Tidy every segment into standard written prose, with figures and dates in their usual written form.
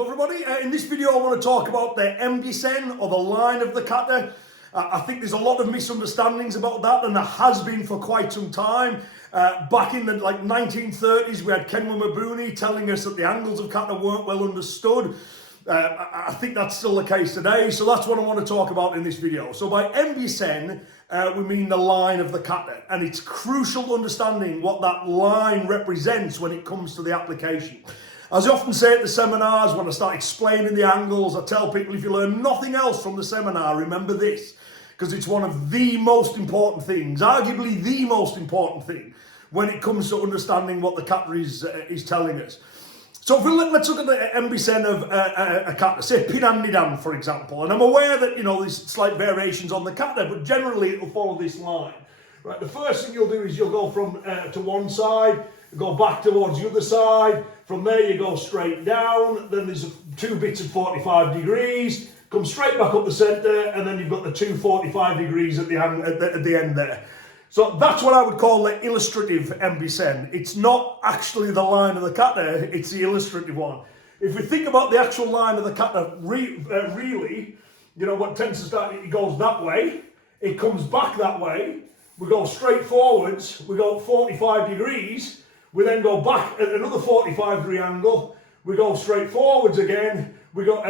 Hello everybody, in this video I want to talk about the Embusen or the line of the kata. I think there's a lot of misunderstandings about that, and there has been for quite some time. Back in the 1930s we had Kenwa Mabuni telling us that the angles of kata weren't well understood. I think that's still the case today, so that's what I want to talk about in this video. So by Embusen, we mean the line of the kata, and it's crucial understanding what that line represents when it comes to the application. As I often say at the seminars, when I start explaining the angles, I tell people if you learn nothing else from the seminar, remember this, because it's one of the most important things, arguably the most important thing, when it comes to understanding what the kata is telling us. So if let's look at the Embusen of a kata, say Pirannidan for example, and I'm aware that there's slight variations on the kata, but generally it will follow this line. Right, the first thing you'll do is you'll go from to one side, go back towards the other side, from there you go straight down, then there's two bits of 45 degrees, come straight back up the centre, and then you've got the two 45 degrees at the end there. So that's what I would call the illustrative Embusen. It's not actually the line of the kata, it's the illustrative one. If we think about the actual line of the kata, really, what tends to start, it goes that way, it comes back that way, we go straight forwards, we go 45 degrees, we then go back at another 45 degree angle, we go straight forwards again, we go,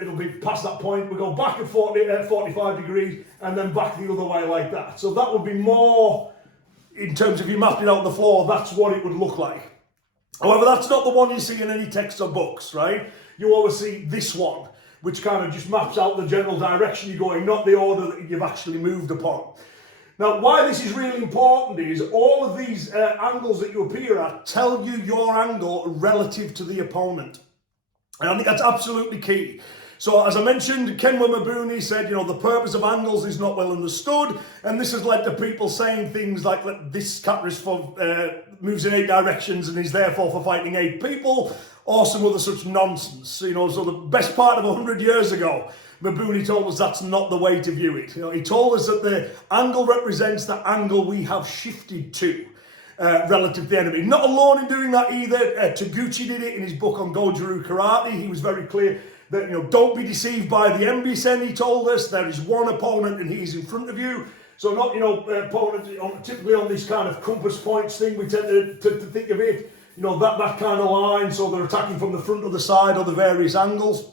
it'll be past that point, we go back at 45 degrees and then back the other way like that. So that would be more, in terms of you mapping out the floor, that's what it would look like. However, that's not the one you see in any texts or books, right? You always see this one, which kind of just maps out the general direction you're going, not the order that you've actually moved upon. Now, why this is really important is all of these angles that you appear at tell you your angle relative to the opponent. And I think that's absolutely key. So, as I mentioned, Kenwa Mabuni said, the purpose of angles is not well understood, and this has led to people saying things like this kata is for moves in 8 directions and is therefore for fighting 8 people, or some other such nonsense. So the best part of 100 years ago, Mabuni told us that's not the way to view it. He told us that the angle represents the angle we have shifted to relative to the enemy. Not alone in doing that either. Taguchi did it in his book on Goju-ryu Karate. He was very clear that, don't be deceived by the Embusen, he told us. There is one opponent and he's in front of you. So not, opponent, typically on this kind of compass points thing, we tend to think of it, that kind of line, so they're attacking from the front or the side or the various angles.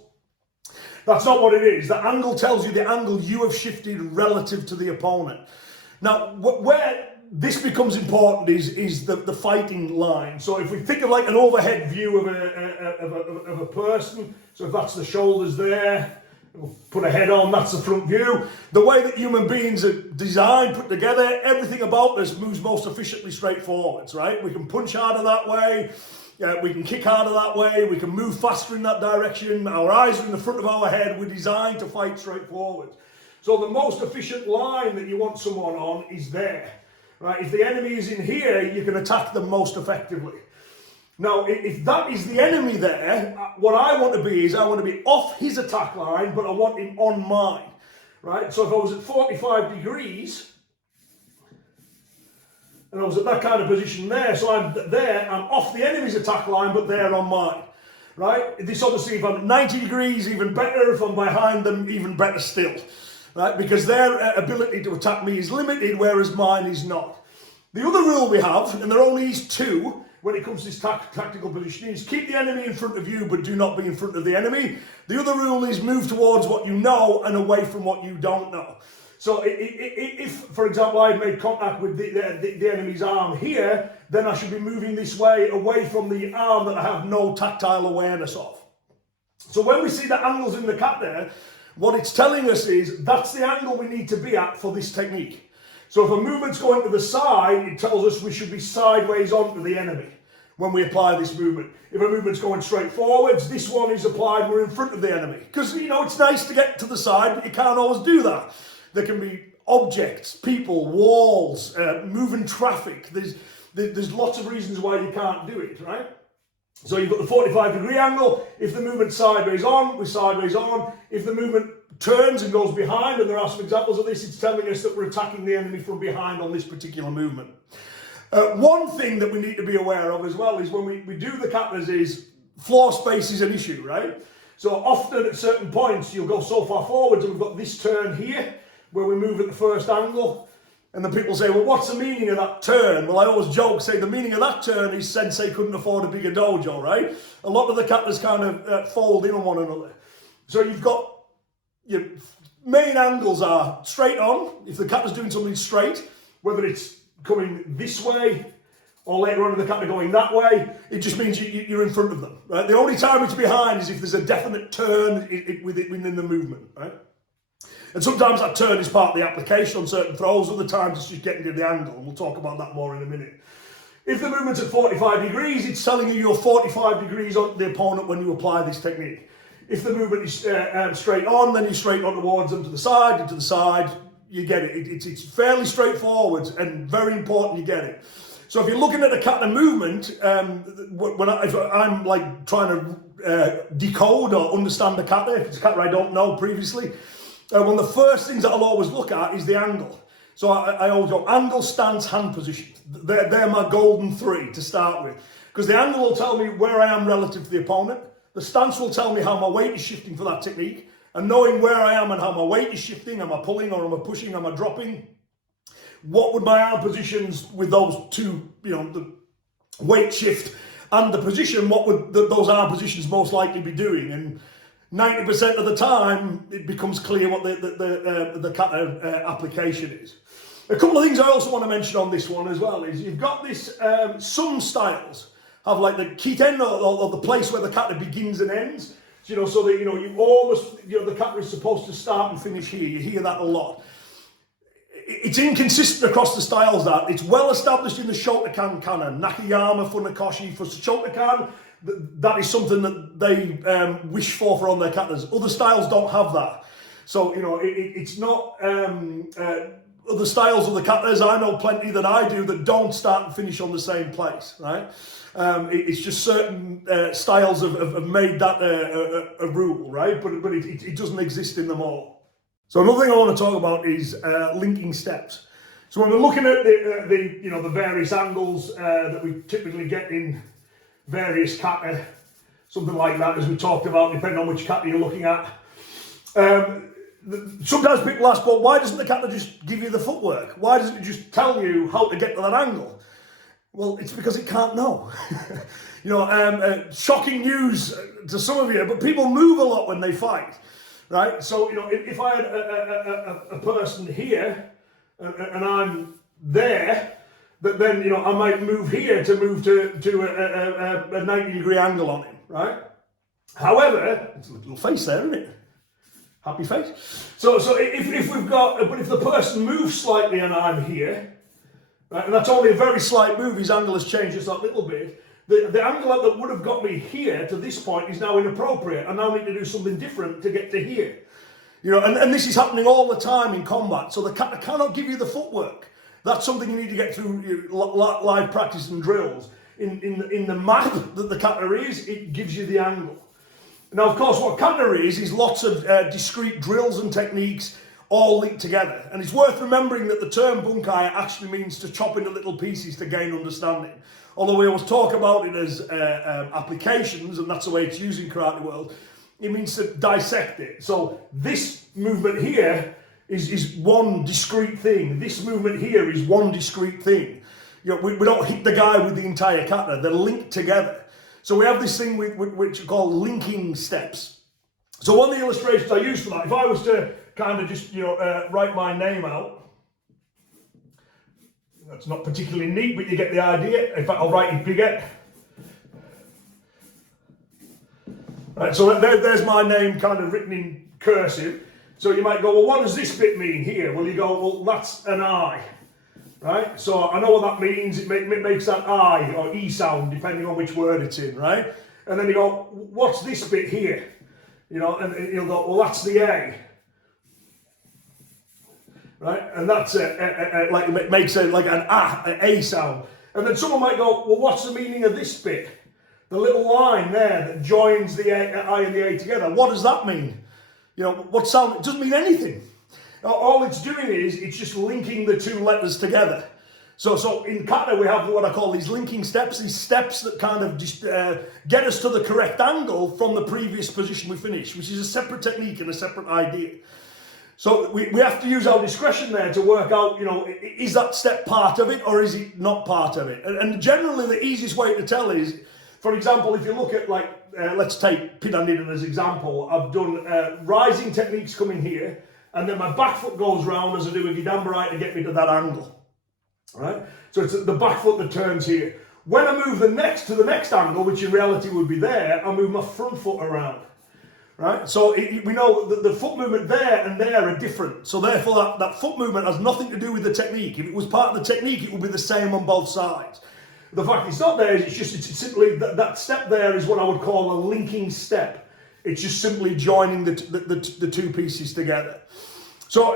That's not what it is. The angle tells you the angle you have shifted relative to the opponent. Now, where this becomes important is the fighting line. So if we think of like an overhead view of a person, so if that's the shoulders there, we'll put a head on, that's the front view. The way that human beings are designed, put together, everything about us moves most efficiently straight forwards, right? We can punch harder that way. We can kick harder that way, we can move faster in that direction, our eyes are in the front of our head, we're designed to fight straight forward. So the most efficient line that you want someone on is there. Right? If the enemy is in here, you can attack them most effectively. Now, if that is the enemy there, what I want to be is I want to be off his attack line, but I want him on mine. Right? So if I was at 45 degrees, and I was at that kind of position there, so I'm there, I'm off the enemy's attack line, but they're on mine, right? This obviously, if I'm at 90 degrees, even better. If I'm behind them, even better still, right? Because their ability to attack me is limited, whereas mine is not. The other rule we have, and there only is 2 when it comes to this tactical positioning, is keep the enemy in front of you, but do not be in front of the enemy. The other rule is move towards what you know and away from what you don't know. So if, for example, I made contact with the enemy's arm here, then I should be moving this way away from the arm that I have no tactile awareness of. So when we see the angles in the kata, what it's telling us is that's the angle we need to be at for this technique. So if a movement's going to the side, it tells us we should be sideways onto the enemy when we apply this movement. If a movement's going straight forwards, this one is applied, we're in front of the enemy. Because, it's nice to get to the side, but you can't always do that. There can be objects, people, walls, moving traffic. There's lots of reasons why you can't do it, right? So you've got the 45 degree angle. If the movement's sideways on, we're sideways on. If the movement turns and goes behind, and there are some examples of this, it's telling us that we're attacking the enemy from behind on this particular movement. One thing that we need to be aware of as well is when we do the katas is floor space is an issue, right? So often at certain points, you'll go so far forwards, and we've got this turn here, where we move at the first angle. And then people say, well, what's the meaning of that turn? Well, I always joke, say the meaning of that turn is Sensei couldn't afford a bigger dojo, right? A lot of the katas kind of fold in on one another. So you've got your main angles are straight on, if the kata's doing something straight, whether it's coming this way or later on in the kata going that way, it just means you're in front of them, right? The only time it's behind is if there's a definite turn within the movement, right? And sometimes that turn is part of the application on certain throws, other times it's just getting to the angle, and we'll talk about that more in a minute. If the movement's at 45 degrees, it's telling you you're 45 degrees on the opponent when you apply this technique. If the movement is straight on, then you straight on towards them to the side, and to the side, you get it. It's fairly straightforward and very important you get it. So if you're looking at a kata movement, if I'm like trying to decode or understand the kata, if it's a kata I don't know previously, one of the first things that I'll always look at is the angle. So I always go angle, stance, hand position. They're my golden three to start with. Because the angle will tell me where I am relative to the opponent. The stance will tell me how my weight is shifting for that technique. And knowing where I am and how my weight is shifting, am I pulling or am I pushing, am I dropping? What would my arm positions with those two, the weight shift and the position, what would those arm positions most likely be doing? And 90% of the time, it becomes clear what the kata application is. A couple of things I also want to mention on this one as well is you've got this, some styles have like the kiten or the place where the kata begins and ends. So that, you almost, the kata is supposed to start and finish here. You hear that a lot. It's inconsistent across the styles that. It's well established in the Shotokan canon. Nakayama, Funakoshi, for Shotokan, that is something that they wish for on their katas. Other styles don't have that. So, it's not other styles of the katas. I know plenty that I do that don't start and finish on the same place, right? It's just certain styles have made that a rule, right? But it doesn't exist in them all. So another thing I want to talk about is linking steps. So when we're looking at the various angles that we typically get in various kata, something like that, as we talked about, depending on which kata you're looking at. Sometimes people ask, well, why doesn't the kata just give you the footwork? Why doesn't it just tell you how to get to that angle? Well, it's because it can't know. Shocking news to some of you, but people move a lot when they fight. Right, so if I had a person here and I'm there, but then I might move here to move to a 90-degree angle on him, right? However, it's a little face there, isn't it? Happy face. So if we've got, but if the person moves slightly and I'm here, right, and that's only a very slight move, his angle has changed just that little bit. The angle that would have got me here to this point is now inappropriate. I now need to do something different to get to here. And this is happening all the time in combat. So the kata cannot give you the footwork. That's something you need to get through live practice and drills. In the map that the kata is, it gives you the angle. Now, of course, what kata is lots of discrete drills and techniques all linked together. And it's worth remembering that the term bunkai actually means to chop into little pieces to gain understanding. Although we always talk about it as applications, and that's the way it's used in karate world, it means to dissect it. So this movement here is one discrete thing. This movement here is one discrete thing. We don't hit the guy with the entire kata. They're linked together. So we have this thing which are called linking steps. So one of the illustrations I use for that, if I was to kind of just write my name out, that's not particularly neat, but you get the idea. In fact, I'll write it bigger. Right, so there's my name kind of written in cursive. So you might go, well, what does this bit mean here? Well, you go, well, that's an I. Right? So I know what that means. It makes that I or E sound, depending on which word it's in, right? And then you go, what's this bit here? And you'll go, well, that's the A. Right, and that's like it makes like an A sound, and then someone might go, well, what's the meaning of this bit? The little line there that joins the I and the A together. What does that mean? What sound? It doesn't mean anything. All it's doing is it's just linking the two letters together. So in kata we have what I call these linking steps, these steps that kind of just get us to the correct angle from the previous position we finished, which is a separate technique and a separate idea. So we have to use our discretion there to work out, is that step part of it or is it not part of it? And generally the easiest way to tell is, for example, if you look at let's take Pidanidin as example, I've done rising techniques coming here, and then my back foot goes round as I do a Gidambarai to get me to that angle, right? So it's the back foot that turns here. When I move to the next angle, which in reality would be there, I move my front foot around. Right, so we know that the foot movement there and there are different. So therefore, that foot movement has nothing to do with the technique. If it was part of the technique, it would be the same on both sides. The fact it's not there is it's simply that step there is what I would call a linking step. It's just simply joining the two pieces together. So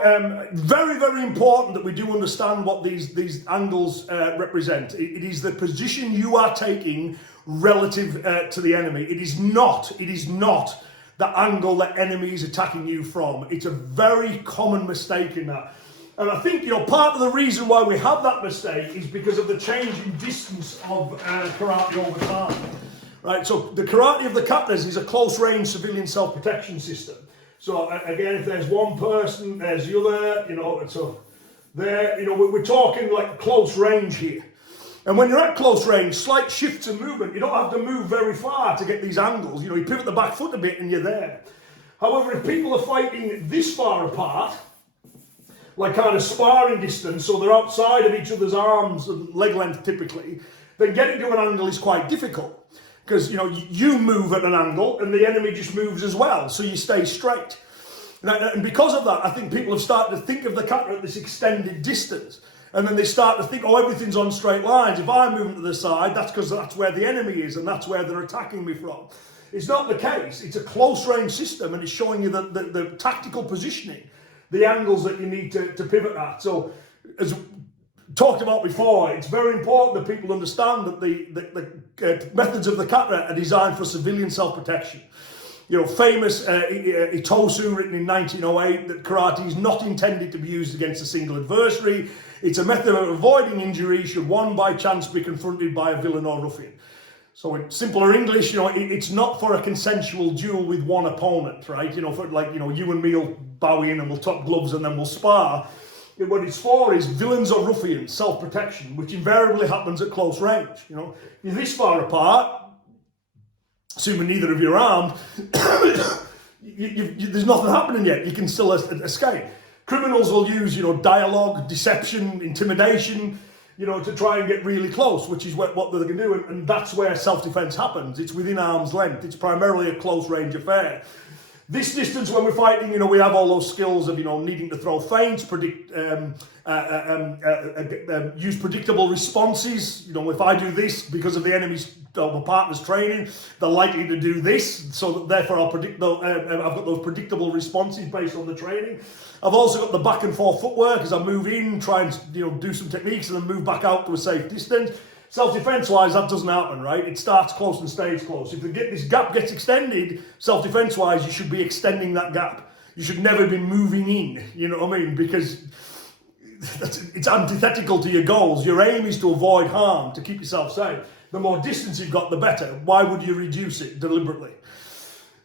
very, very important that we do understand what these angles represent. It is the position you are taking relative to the enemy. It is not the angle that enemy is attacking you from. It's a very common mistake in that. And I think, part of the reason why we have that mistake is because of the change in distance of karate over time. Right, so the karate of the katas is a close-range civilian self-protection system. So again, if there's one person, there's the other, so there, we're talking like close range here. And when you're at close range, slight shifts in movement, you don't have to move very far to get these angles. You pivot the back foot a bit and you're there. However, if people are fighting this far apart, like kind of sparring distance, so they're outside of each other's arms and leg length typically, then getting to an angle is quite difficult. Because, you move at an angle and the enemy just moves as well, so you stay straight. And because of that, I think people have started to think of the kata at this extended distance. And then they start to think, everything's on straight lines. If I'm moving to the side, that's because that's where the enemy is and that's where they're attacking me from. It's not the case. It's a close range system and it's showing you the tactical positioning, the angles that you need to pivot at. So, as talked about before, it's very important that people understand that the methods of the kata are designed for civilian self-protection. Famous Itosu, written in 1908, that karate is not intended to be used against a single adversary. It's a method of avoiding injury should one by chance be confronted by a villain or ruffian. So in simpler English, it's not for a consensual duel with one opponent, right? You and me will bow in and we'll top gloves and then we'll spar. What it's for is villains or ruffians, self-protection, which invariably happens at close range. You're this far apart, assuming neither of you are armed, there's nothing happening yet. You can still escape. Criminals will use, dialogue, deception, intimidation, to try and get really close, which is what they can do. And that's where self-defense happens. It's within arm's length. It's primarily a close range affair. This distance when we're fighting, we have all those skills of, needing to throw feints, use predictable responses. If I do this because of the enemy's or my partner's training, they're likely to do this. So that therefore I've got those predictable responses based on the training. I've also got the back and forth footwork as I move in, try and do some techniques and then move back out to a safe distance. Self-defense wise, that doesn't happen, right? It starts close and stays close. If this gap gets extended, self-defense wise, you should be extending that gap. You should never be moving in, you know what I mean? Because it's antithetical to your goals. Your aim is to avoid harm, to keep yourself safe. The more distance you've got, the better. Why would you reduce it deliberately?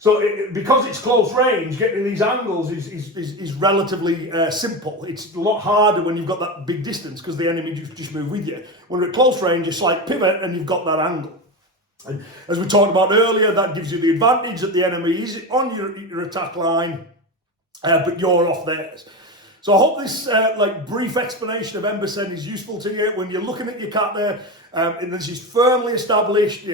So because it's close range, getting these angles is relatively simple. It's a lot harder when you've got that big distance because the enemy just move with you. When you're at close range, you slight pivot and you've got that angle. And as we talked about earlier, that gives you the advantage that the enemy is on your attack line, but you're off theirs. So I hope this brief explanation of Embusen is useful to you when you're looking at your kata. And this is firmly established.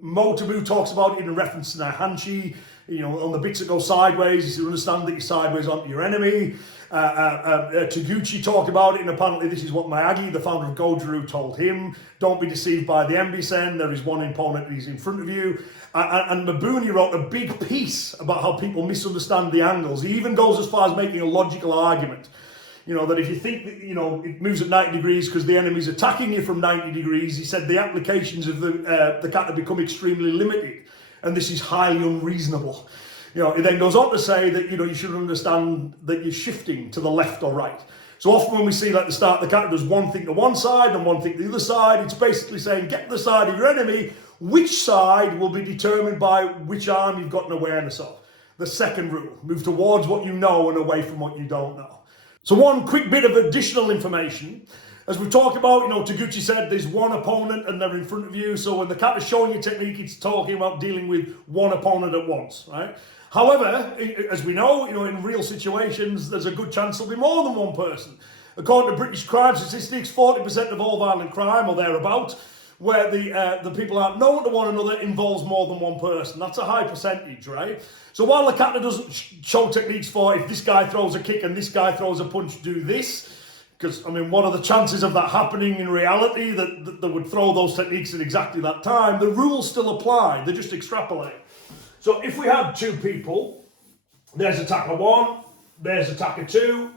Motobu talks about it in reference to Hanshi. On the bits that go sideways, you understand that you're sideways onto your enemy. Taguchi talked about it, and apparently this is what Miyagi, the founder of Goju-Ryu, told him. Don't be deceived by the Embusen. There is one opponent that is in front of you. And Mabuni wrote a big piece about how people misunderstand the angles. He even goes as far as making a logical argument. That if you think that, it moves at 90 degrees because the enemy's attacking you from 90 degrees, he said the applications of the kata become extremely limited. And this is highly unreasonable. It then goes on to say that, you should understand that you're shifting to the left or right. So often when we see like the start, the kata does one thing to one side and one thing to the other side. It's basically saying get to the side of your enemy. Which side will be determined by which arm you've got an awareness of. The second rule, move towards what you know and away from what you don't know. So one quick bit of additional information. As we've talked about, Taguchi said there's one opponent and they're in front of you. So when the kata's showing you technique, it's talking about dealing with one opponent at once, right? However, as we know, in real situations, there's a good chance there'll be more than one person. According to British crime statistics, 40% of all violent crime or thereabout, where the people aren't known to one another, involves more than one person. That's a high percentage, right? So while the kata doesn't show techniques for if this guy throws a kick and this guy throws a punch, do this, because, what are the chances of that happening in reality, that they would throw those techniques at exactly that time? The rules still apply, they just extrapolate. So if we had two people, there's attacker one, there's attacker two,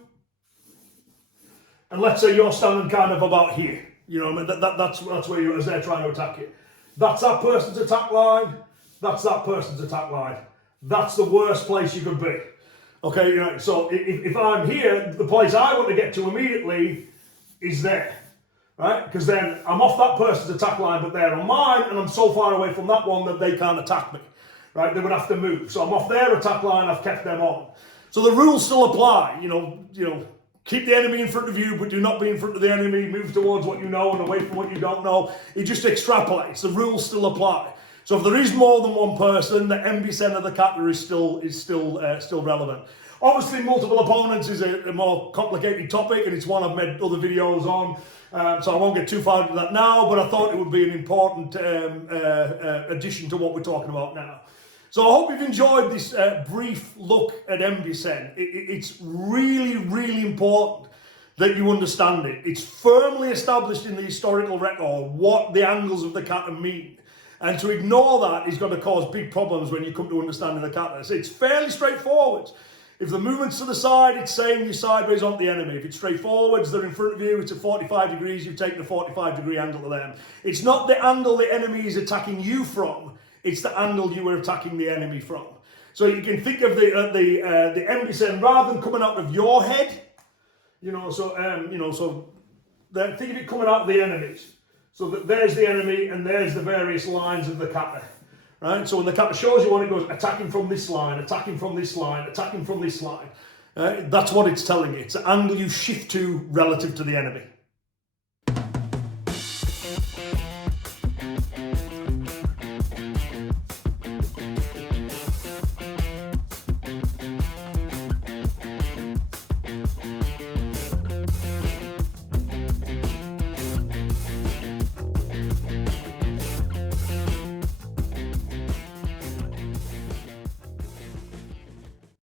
and let's say you're standing kind of about here. That's where you're, as they're trying to attack you. That's that person's attack line, that's that person's attack line. That's the worst place you could be. Okay, so if I'm here, the place I want to get to immediately is there, right? Because then I'm off that person's attack line, but they're on mine, and I'm so far away from that one that they can't attack me, right? They would have to move. So I'm off their attack line, I've kept them on. So the rules still apply, keep the enemy in front of you, but do not be in front of the enemy, move towards what you know and away from what you don't know. It just extrapolates, the rules still apply. So if there is more than one person, the Embusen of the kata is still relevant. Obviously, multiple opponents is a more complicated topic, and it's one I've made other videos on. So I won't get too far into that now, but I thought it would be an important addition to what we're talking about now. So I hope you've enjoyed this brief look at Embusen. It's really, really important that you understand it. It's firmly established in the historical record what the angles of the kata mean. And to ignore that is going to cause big problems when you come to understanding the kata. So it's fairly straightforward. If the movement's to the side, it's saying you're sideways on the enemy. If it's straightforwards, they're in front of you, it's at 45 degrees, you've taken a 45-degree angle to them. It's not the angle the enemy is attacking you from, it's the angle you were attacking the enemy from. So you can think of the Embusen, rather than coming out of your head, think of it coming out of the enemy's. So that there's the enemy and there's the various lines of the kata. Right? So when the kata shows you one, it goes attacking from this line, attacking from this line, attacking from this line. That's what it's telling you. It's the angle you shift to relative to the enemy.